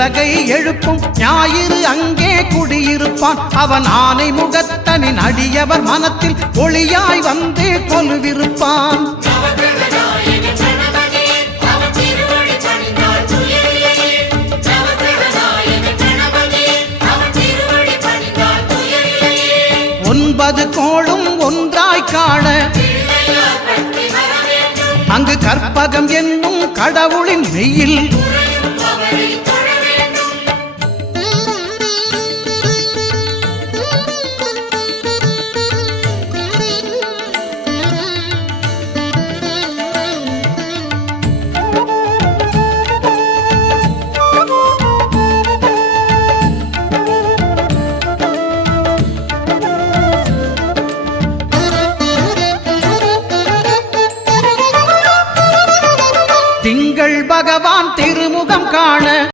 உலகை எழுப்பும் ஞாயிறு அங்கே குடியிருப்பான். அவன் ஆனை முகத்தனின் அடியவர் மனத்தில் ஒளியாய் வந்து கொலுவிருப்பான். ஒன்பது கோளும் ஒன்றாய் காண அங்கு கற்பகம் என்னும் கடவுளின் மெய்யில் திங்கள் பகவான் திருமுகம் காண